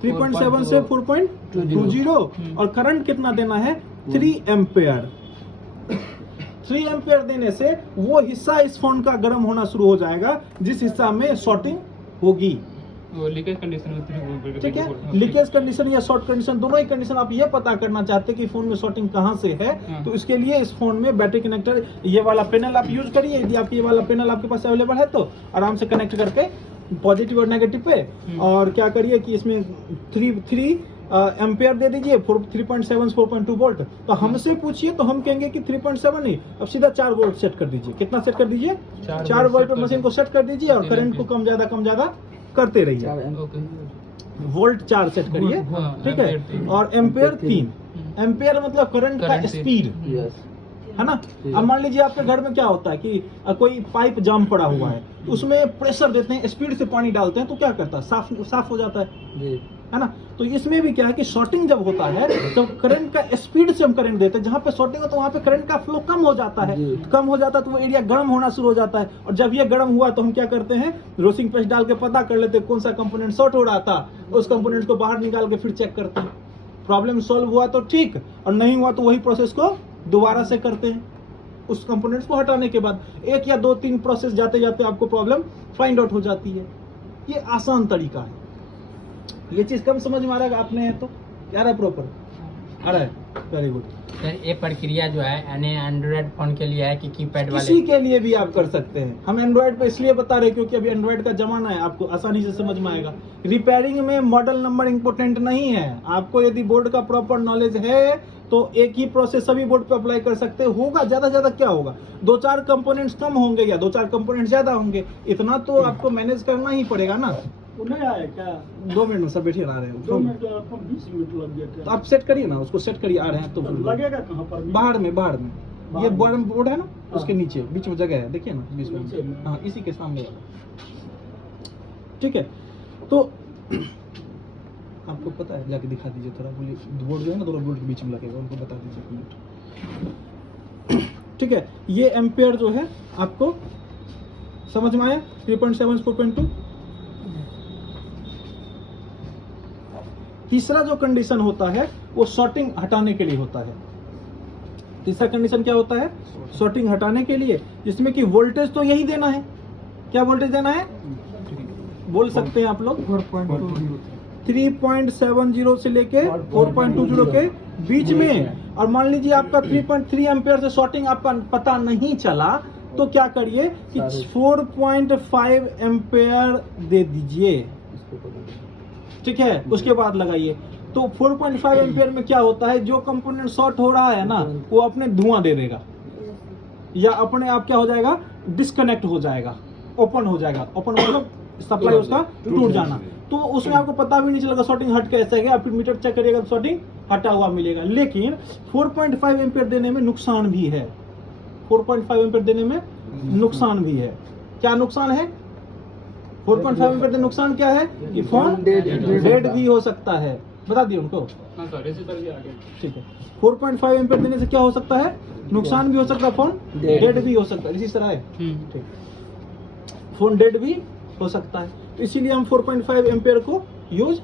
3.7 से 4.20 और करंट कितना देना है, 3 एम्पेयर। 3 एम्पेयर देने से वो हिस्सा इस फोन का गर्म होना शुरू हो जाएगा जिस हिस्सा में शॉर्टिंग होगी। वो लीकेज कंडीशन होती है, ठीक है, लीकेज कंडीशन या शॉर्ट कंडीशन, दोनों ही कंडीशन आप ये पता करना चाहते हैं कि फोन में शॉर्टिंग कहाँ से है, तो इसके लिए इस फोन में बैटरी कनेक्टर ये वाला पैनल आप यूज करिए। यदि आपकी ये वाला पैनल आपके पास अवेलेबल है तो आराम से कनेक्ट करके पॉजिटिव और नेगेटिव पे, और क्या करिए कि इसमें 3 एम्पेयर दे दीजिए, 3.7 4.2 वोल्ट। तो हमसे पूछिए तो हम कहेंगे कि 3.7 नहीं, अब सीधा 4 वोल्ट सेट कर दीजिए। कितना सेट कर दीजिए, 4 वोल्ट पर मशीन को सेट कर दीजिए और करंट को कम ज्यादा करते रहिए। वोल्ट 4 सेट करिए, ठीक है, और एम्पेयर 3। एम्पेयर मतलब करंट का स्पीड, है ना। अब मान लीजिए आपके घर में क्या होता है कि कोई पाइप जाम पड़ा हुआ है, उसमें प्रेशर देते हैं, स्पीड से पानी डालते हैं तो क्या करता है, साफ हो जाता है ना। तो इसमें भी क्या है कि शॉर्टिंग जब होता है तो करंट का स्पीड से हम करंट देते हैं। जहां पे शॉर्टिंग हो तो वहां पे करंट का फ्लो कम हो जाता है, तो वो एरिया गर्म होना शुरू हो जाता है। और जब ये गर्म हुआ तो हम क्या करते हैं, रोसिंग पेस्ट डाल के पता कर लेते हैं कौन सा कंपोनेंट शॉर्ट हो रहा था, उस कंपोनेंट को बाहर निकाल के फिर चेक करते हैं। प्रॉब्लम सॉल्व हुआ तो ठीक, और नहीं हुआ तो वही प्रोसेस को दोबारा से करते हैं। उस कंपोनेंट्स को हटाने के बाद 1 या 2-3 प्रोसेस जाते जाते आपको प्रॉब्लम फाइंड आउट हो जाती है। ये आसान तरीका है। ये चीज कम समझ में आ रहा है आपने, है तो क्या रहा है, प्रॉपर आ रहा है, वेरी गुड। सर ये प्रक्रिया जो है यानी एंड्रॉइड फोन के लिए है कि कीपैड वाले, किसी के लिए भी आप कर सकते हैं। हम एंड्रॉइड पे इसलिए बता रहे हैं क्योंकि अभी एंड्रॉइड का जमाना है, आपको आसानी से समझ में आएगा। रिपेयरिंग में मॉडल नंबर इंपोर्टेंट नहीं है। आपको यदि बोर्ड का प्रॉपर नॉलेज है तो एक ही प्रोसेस सभी बोर्ड पे अप्लाई कर सकते होगा। ज्यादा ज्यादा क्या होगा, 2-4 कंपोनेंट्स कम होंगे या 2-4 कंपोनेंट्स ज्यादा होंगे, इतना तो आपको मैनेज करना ही पड़ेगा ना। नहीं आया क्या, 2 मिनट में सब बैठिए, आ रहे हैं 2 मिनट आपको 20 मिनट लग गया तो क्या, आप सेट करिए ना, उसको सेट करिए, आ रहे हैं तो लगेगा कहाँ पर, बाहर में ये बोर्ड है ना, हाँ। उसके नीचे बीच में जगह है, देखिए ना बीच नीचे में, में। हाँ इसी के सामने वाला। ठीक है, तो आपको पता है, लाके दिखा दीजिए थोड़ा, बोलिए बोर्ड जो है ना दोनों बोर्ड के बीच में लगेगा, उनको बता दीजिए एक मिनट। ठीक है, ये एम्पेयर जो है आपको समझ में आया, 3.7 4.2। तीसरा जो कंडीशन होता है वो शॉर्टिंग हटाने के लिए होता है। तीसरा कंडीशन क्या होता है, शॉर्टिंग हटाने के लिए, जिसमें कि वोल्टेज तो यही देना है। क्या वोल्टेज देना है, बोल सकते हैं आप लोग, 3.70 से लेके 4.20 के बीच में। और मान लीजिए आपका 3.3 एम्पेयर से शॉर्टिंग आपका पता नहीं चला तो क्या करिए कि 4.5 एम्पेयर दे दीजिए, ठीक है, उसके बाद लगाइए। तो 4.5 एम्पेयर में क्या होता है, जो कंपोनेंट शॉर्ट हो रहा है ना वो अपने धुआं दे देगा या अपने आप क्या हो जाएगा, डिस्कनेक्ट हो जाएगा, ओपन हो जाएगा। ओपन मतलब सप्लाई उसका टूट जाना, तो उसमें आपको पता भी नहीं चलेगा शॉर्टिंग हट कैसे गया। फिर मीटर चेक करिएगा तो शॉर्टिंग हटा हुआ मिलेगा। लेकिन 4.5 एम्पेयर देने में नुकसान भी है। 4.5 एम्पेयर देने में नुकसान भी है। क्या नुकसान है, 4.5 एम्पेयर का नुकसान क्या है कि फोन डेड भी हो सकता है। बता दिए उनको, हाँ सर, इसी तरह भी आ गया। ठीक है। 4.5 एम्पेयर देने से क्या हो सकता है, नुकसान भी हो सकता है, फोन डेड भी हो सकता है। इसी तरह है, ठीक, फोन डेड भी हो सकता है। तो इसीलिए हम 4.5 एम्पेयर को यूज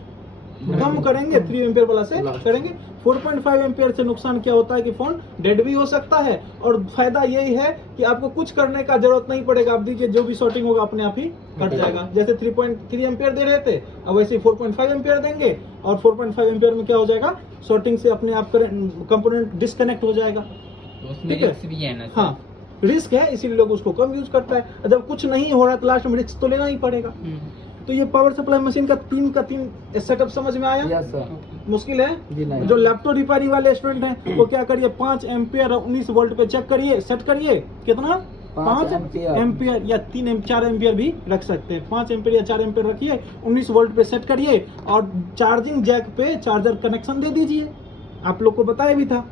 कम करेंगे, 3 एम्पेयर वाला से करेंगे। 4.5 एम्पेयर से नुकसान क्या होता है कि फोन डेड भी हो सकता है, और फायदा यही है कि आपको कुछ करने का जरूरत नहीं पड़ेगा। आप दीजिए, जो भी शॉर्टिंग होगा अपने आप ही कट जाएगा। जैसे 3.3 एम्पेयर दे रहे थे, अब वैसे 4.5 एम्पेयर देंगे, और 4.5 एम्पेयर में क्या हो जाएगा, शॉर्टिंग से अपने आप कंपोनेंट डिस्कनेक्ट हो जाएगा। तो उसमें ठीक है? रिस्क भी है ना सर? हाँ, रिस्क है, इसीलिए लोग उसको कम यूज करता है। जब कुछ नहीं हो रहा है तो लास्ट में रिस्क तो लेना ही पड़ेगा। तो ये पावर सप्लाई मशीन का 3 सेटअप समझ में आया? मुश्किल है? जो लैपटॉप रिपेयरिंग वाले स्टूडेंट हैं वो क्या करिए, 5 एम्पियर और 19 वोल्ट पे चेक करिए, सेट करिए। कितना, 5 एम्पियर या 4 एम्पियर भी रख सकते हैं। 5 एम्पियर या 4 एम्पियर रखिए, 19 वोल्ट पे सेट करिए, और चार्जिंग जैक पे चार्जर कनेक्शन दे दीजिए। आप लोग को बताया भी था।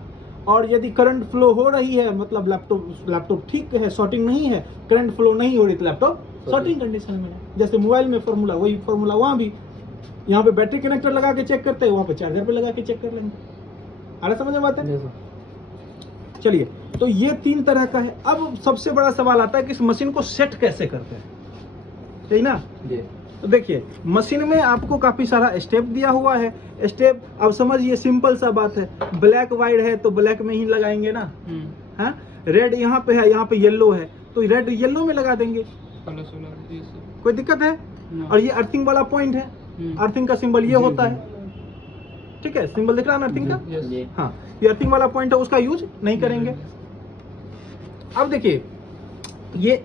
और यदि करंट फ्लो हो रही है, मतलब लैपटॉप ठीक है, शॉर्टिंग नहीं है, करंट फ्लो नहीं हो रही तो लैपटॉप शॉर्टिंग कंडीशन में है। जैसे मोबाइल में फॉर्मूला, वही फॉर्मूला वहाँ भी, यहाँ पे बैटरी कनेक्टर लगा के चेक करते हैं, वहाँ पे चार्जर पे लगा के चेक कर लेंगे। आ रहा समझ में बात है? चलिए, तो ये 3 तरह का है। अब सबसे बड़ा सवाल आता है कि इस मशीन को सेट कैसे करते हैं, सही ना? तो देखिए, मशीन में आपको काफी सारा स्टेप दिया हुआ है। स्टेप अब समझिए, सिंपल सा बात है। ब्लैक वाइड है तो ब्लैक में ही लगाएंगे ना, हाँ? रेड यहाँ पे है, यहाँ पे येलो है, तो रेड येलो में लगा देंगे, कोई दिक्कत है? और ये अर्थिंग वाला पॉइंट है, अर्थिंग का सिंबल ये होता है, ठीक है? सिंबल दिख रहा है ना अर्थिंग का? हाँ, ये अर्थिंग वाला पॉइंट है, उसका यूज नहीं करेंगे। अब देखिए, ये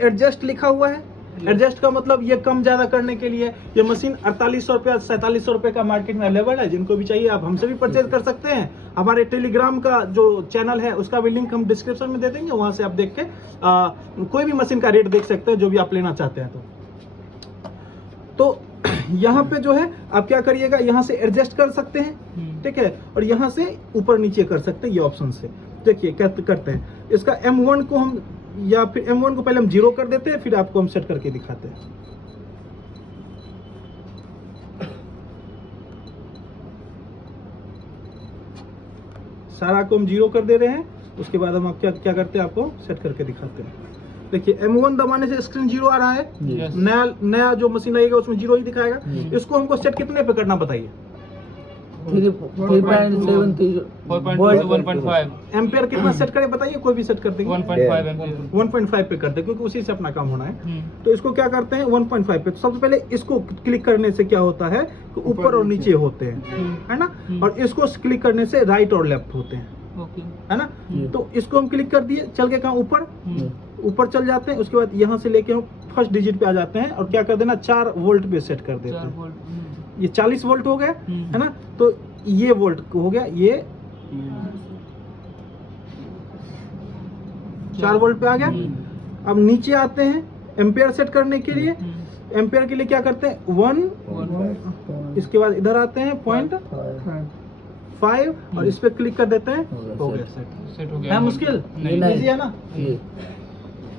एडजस्ट लिखा हुआ है। एडजस्ट का मतलब ये कम ज्यादा करने के लिए। ये मशीन 4800 रुपया 4700 रुपये का मार्केट में अवेलेबल है। जिनको भी चाहिए आप हमसे भी परचेज कर सकते हैं। हमारे टेलीग्राम का जो चैनल है उसका भी लिंक हम डिस्क्रिप्शन में दे देंगे, वहां से आप देख के कोई भी मशीन का रेट देख सकते हैं जो भी आप लेना चाहते हैं। तो यहाँ पे जो है आप क्या करिएगा, यहाँ से एडजस्ट कर सकते हैं, ठीक है? और यहाँ से ऊपर नीचे कर सकते हैं, ये ऑप्शन से। देखिए करते हैं इसका M1 को हम, या फिर M1 को पहले हम 0 कर देते हैं, फिर आपको हम सेट करके दिखाते हैं। सारा को हम 0 कर दे रहे हैं, उसके बाद हम क्या करते हैं, आपको सेट करके दिखाते हैं। देखिए, M1 दबाने से स्क्रीन 0 आ रहा है। नया जो मशीन लगेगा उसमें 0 ही दिखाएगा। इसको हमको सेट कितने पे करना बताइए? 4.5 एम्पेयर कितना सेट करें बताइए? कोई भी सेट कर देंगे, 1.5 एम्पीयर। 1.5 पे करते हैं, क्योंकि उसी से अपना काम होना है। तो इसको क्या करते हैं, 1.5 पे। तो सबसे पहले इसको क्लिक करने से क्या होता है, ऊपर और नीचे होते हैं, है ना? और इसको क्लिक करने से राइट और लेफ्ट होते हैं, है ना? तो इसको हम क्लिक कर दिए, चल के कहाँ, ऊपर चल जाते हैं। उसके बाद यहाँ से लेके हम फर्स्ट डिजिट पे आ जाते हैं और क्या कर देना, 4 वोल्ट पे सेट कर देते हैं। ये 40 वोल्ट हो गया, है ना? तो ये वोल्ट हो गया, ये 4 वोल्ट पे आ गया। अब नीचे आते हैं एम्पेयर सेट करने के लिए। एम्पेयर के लिए क्या करते हैं, 1, इसके बाद इधर आते हैं 0.5 और इस पे क्लिक कर देते हैं, हो गया सेट हो गया। है मुश्किल? इजी है ना?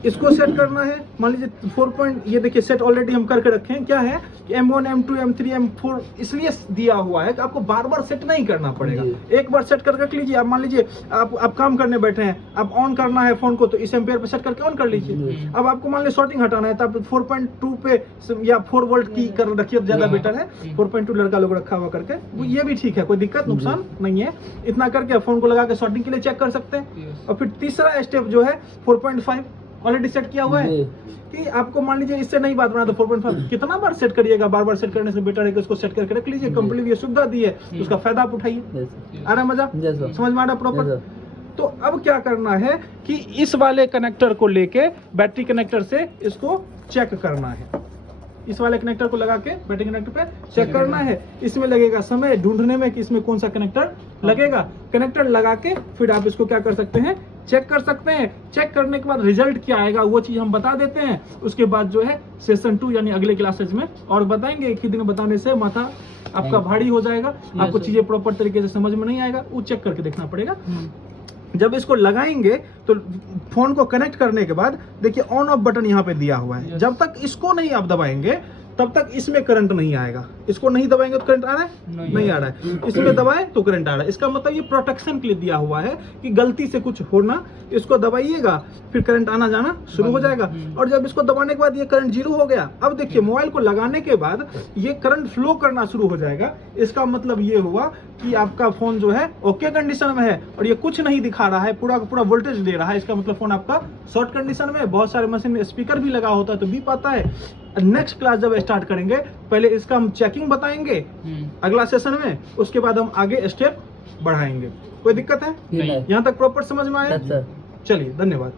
इसको सेट करना है, मान लीजिए 4 ये देखिए सेट ऑलरेडी हम करके रखे हैं। क्या है कि M1 M2 M3 M4 इसलिए दिया हुआ है कि आपको बार बार सेट नहीं करना पड़ेगा। एक बार सेट कर रख लीजिए। आप मान लीजिए आप काम करने बैठे हैं, आप ऑन करना है फोन को, तो इस एम्पेयर पे सेट करके ऑन कर लीजिए। अब आपको मान लीजिए शॉर्टिंग हटाना है तो आप 4.2 पे या 4 वोल्ट की कर रखिए, ज्यादा बेटर है। 4.2 लड़का लोग रखा हुआ करके, वो ये भी ठीक है, कोई दिक्कत नुकसान नहीं है। इतना करके फोन को लगा के शॉर्टिंग के लिए चेक कर सकते हैं। और फिर तीसरा स्टेप जो है 4.5 ऑलरेडी सेट किया हुआ है कि आपको मान लीजिए इससे नहीं बात बना तो 4.5 कितना बार सेट करिएगा। बार बार सेट करने से बेटर है कि उसको सेट करके रख लीजिए। कंपनी ये सुविधा दी है, उसका फायदा आप उठाइए। आ रहा मजा? समझ में आ रहा प्रॉपर? तो अब क्या करना है कि इस वाले कनेक्टर को लेके बैटरी कनेक्टर से इसको चेक करना है। इस वाले कनेक्टर को लगा के बैटरी कनेक्टर पे चेक करना है। इसमें लगेगा समय ढूंढने में कि इसमें कौन सा कनेक्टर लगेगा। कनेक्टर लगा के फिर आप इसको क्या कर सकते हैं, चेक कर सकते हैं। चेक करने के बाद रिजल्ट क्या आएगा वो चीज हम बता देते हैं। उसके बाद जो है सेशन 2 यानी अगले क्लासेज में और बताएंगे। एक ही दिन बताने से माथा आपका भारी हो जाएगा, आपको चीजें प्रॉपर तरीके से समझ में नहीं आएगा, वो चेक करके देखना पड़ेगा। जब इसको लगाएंगे तो फोन को कनेक्ट करने के बाद देखिए ऑन ऑफ बटन यहाँ पे दिया हुआ है। जब तक इसको नहीं आप दबाएंगे तब तक इसमें करंट नहीं आएगा। इसको नहीं दबाएंगे तो करंट आ रहा है, नहीं आ रहा है। इसमें दबाए तो करंट आ रहा है। इसका मतलब ये प्रोटेक्शन के लिए दिया हुआ है कि गलती से कुछ होना, इसको दबाइएगा फिर करंट आना जाना शुरू हो जाएगा। और जब इसको दबाने के बाद ये करंट 0 हो गया, अब देखिए मोबाइल को लगाने के बाद ये करंट फ्लो करना शुरू हो जाएगा। इसका मतलब ये हुआ कि आपका फोन जो है ओके कंडीशन में है और ये कुछ नहीं दिखा रहा है, पूरा पूरा वोल्टेज दे रहा है। इसका मतलब फोन आपका शॉर्ट कंडीशन में है। बहुत सारे मशीन में स्पीकर भी लगा होता है तो भी पता है। नेक्स्ट क्लास जब स्टार्ट करेंगे पहले इसका हम चेकिंग बताएंगे अगला सेशन में, उसके बाद हम आगे स्टेप बढ़ाएंगे। कोई दिक्कत है? नहीं। यहाँ तक प्रॉपर समझ में आया? चलिए, धन्यवाद।